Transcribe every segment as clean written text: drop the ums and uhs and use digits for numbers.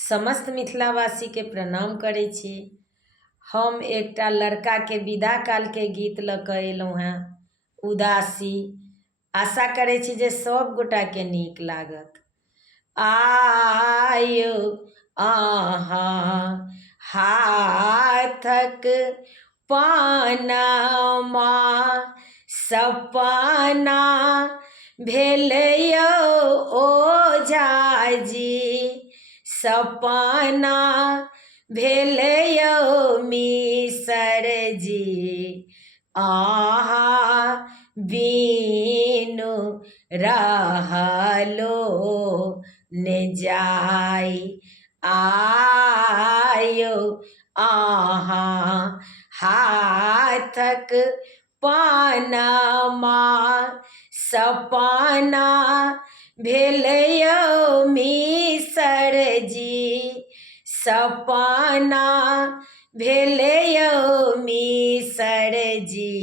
समस्त मिथिलावासी के प्रणाम करै छी। हम एकटा लड़का के विदा काल के गीत लऽ कऽ अयलहुँ हेँ, उदासी। आशा करै छी जे सब गोटा के नीक लागत। आयौ अहाँ हाथक पानमा सपना भेलैयौ ओझाजी, सपना भेलैयौ मिसरजी, अहाँ बिनु रहलो ने जाय। आयौ अहाँ हाथक पानमा सपना भेलैयौ मिसरजी, सपना भेलैयौ मिसरजी,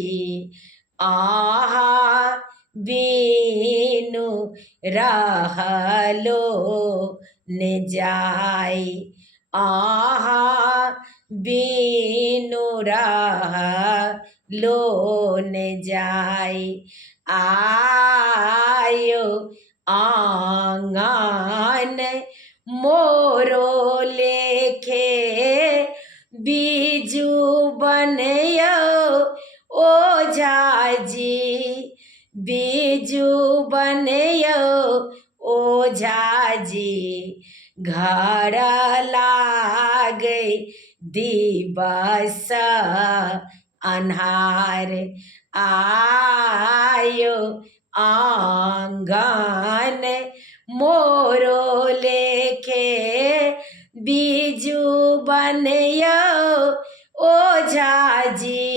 अहाँ बिनु रहलो ने जाय। अहाँ बिनु रहलो ने जाय। आयौ आंगन मोरो लेखे बीजू बनैयौ ओझाजी, बीजू बनैयौ ओझाजी, घर लागै दिवस अन्हार। आयौ आंगन मोरो लेखे बीजू बनैयौ ओझाजी,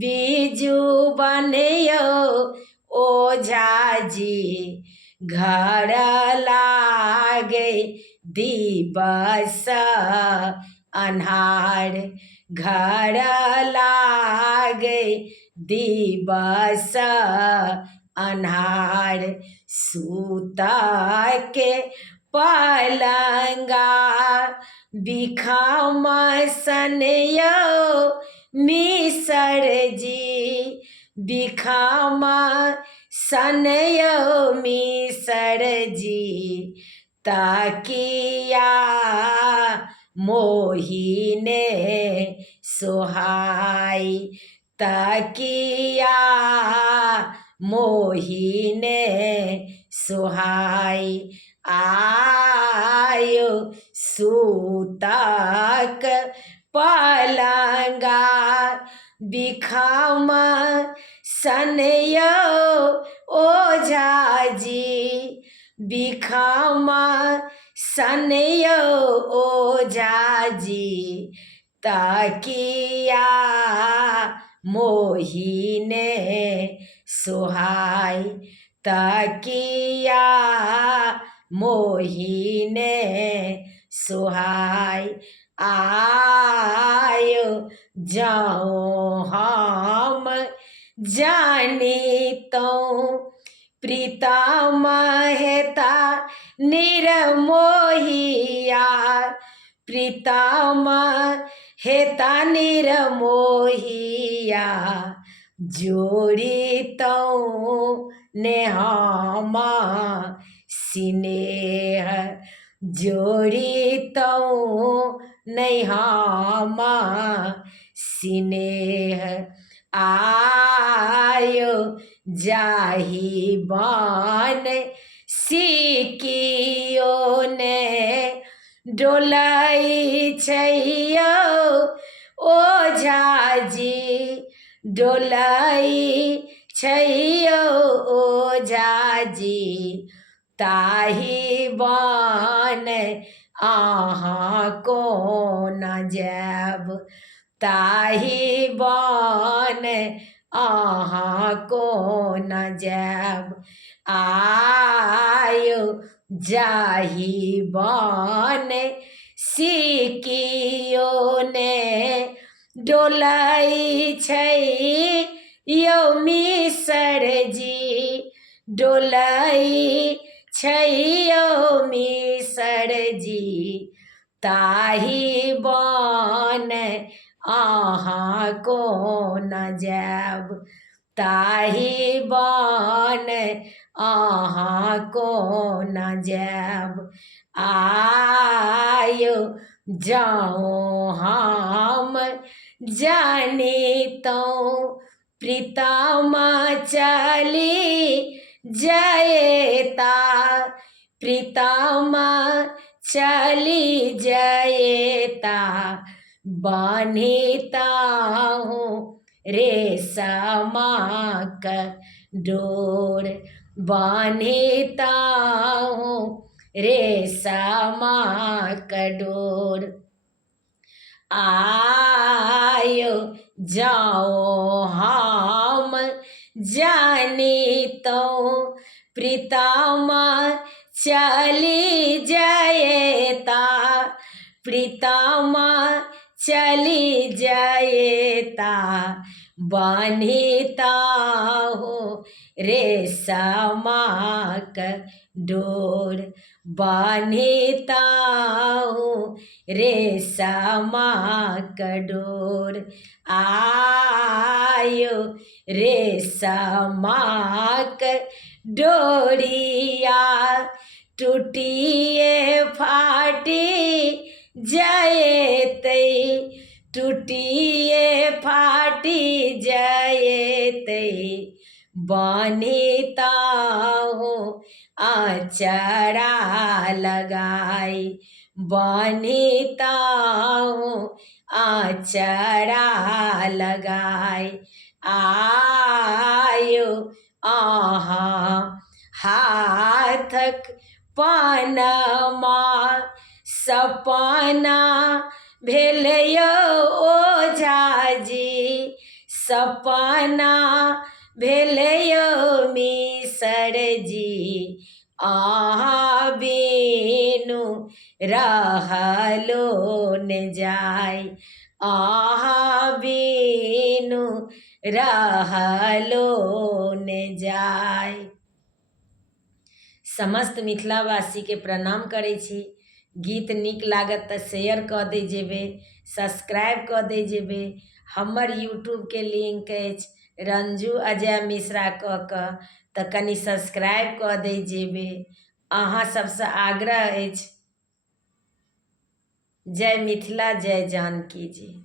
बीजू बनैयौ ओझाजी, घर लागै दिवस अन्हार, घर लागै दिवस अन्हार। सूतके पलंगा बिखम सनयौ मिसरजी, बिखम सनयौ मिसरजी, तकिया मोहिने सोहाय, तकिया मोहिने सोहाय। आयौ सूतक पलंगा बिखम सनयौ ओझाजी, बिखम सनयौ ओझाजी, तकिया मोहिने सोहाय, तकिया मोहिने सोहाय। आयौ जँ हम जानितौं प्रीतम हेता निर्मोहिया, प्रीतम हेता निर्मोहिया, जोड़ितौं ने हम सिनेह, जोड़ितौं ने हम सिनेह। आयौ जाहि बन सिकियो ने डोलै छैयौ ओझाजी, डोलै छैयौ ओझाजी, ताहि बन अहाँ कोना जायब, ताहि बन अहाँ कोना जायब। आयौ जाहि बन सिकियो ने डोलै छैयौ मिसरजी, डोलै छैयो मिसर जी ताही बन अहाँ को न जायब, ताही बन अहाँ को न जायब। आयो जाओ हम जानितो प्रीतम चली जयता, प्रीतम चली जयता। बांधिता हूँ रेशमक डोर, बांधिता हूँ रेशमक डोर। आयो जाओ हम जानितो प्रीतम चली जयता, प्रीतम चली जयता। बांधिता हूँ रेशमक डोर, बांधिता हूँ रेशमक डोर। आयो रेशमक डोरिया टूटिए फाटी जयते, टूटिए फाटी जयते। बांधिता हूँ आचरा लगाई, बांधिता हूँ आचरा लगाई। आयो अहाँ हाथक पनमा सपना भेलयो ओझाजी, सपना भेलयो मिसर जी। अहाँ बिनु रहलो न जाय, अहाँ बिनु रहलो न जाय। समस्त मिथिलावासी के प्रणाम करै छी। गीत नीक लागत तऽ शेयर कऽ दै जेबै, सब्सक्राइब कऽ दै जेबै। हमर यूट्यूब के लिंक अछि रंजू अजय मिश्रा कऽ कऽ, तऽ कनि सब्सक्राइब कऽ दै जेबै। अहाँ सबसँ आग्रह अछि। जय मिथिला, जय जानकी जी।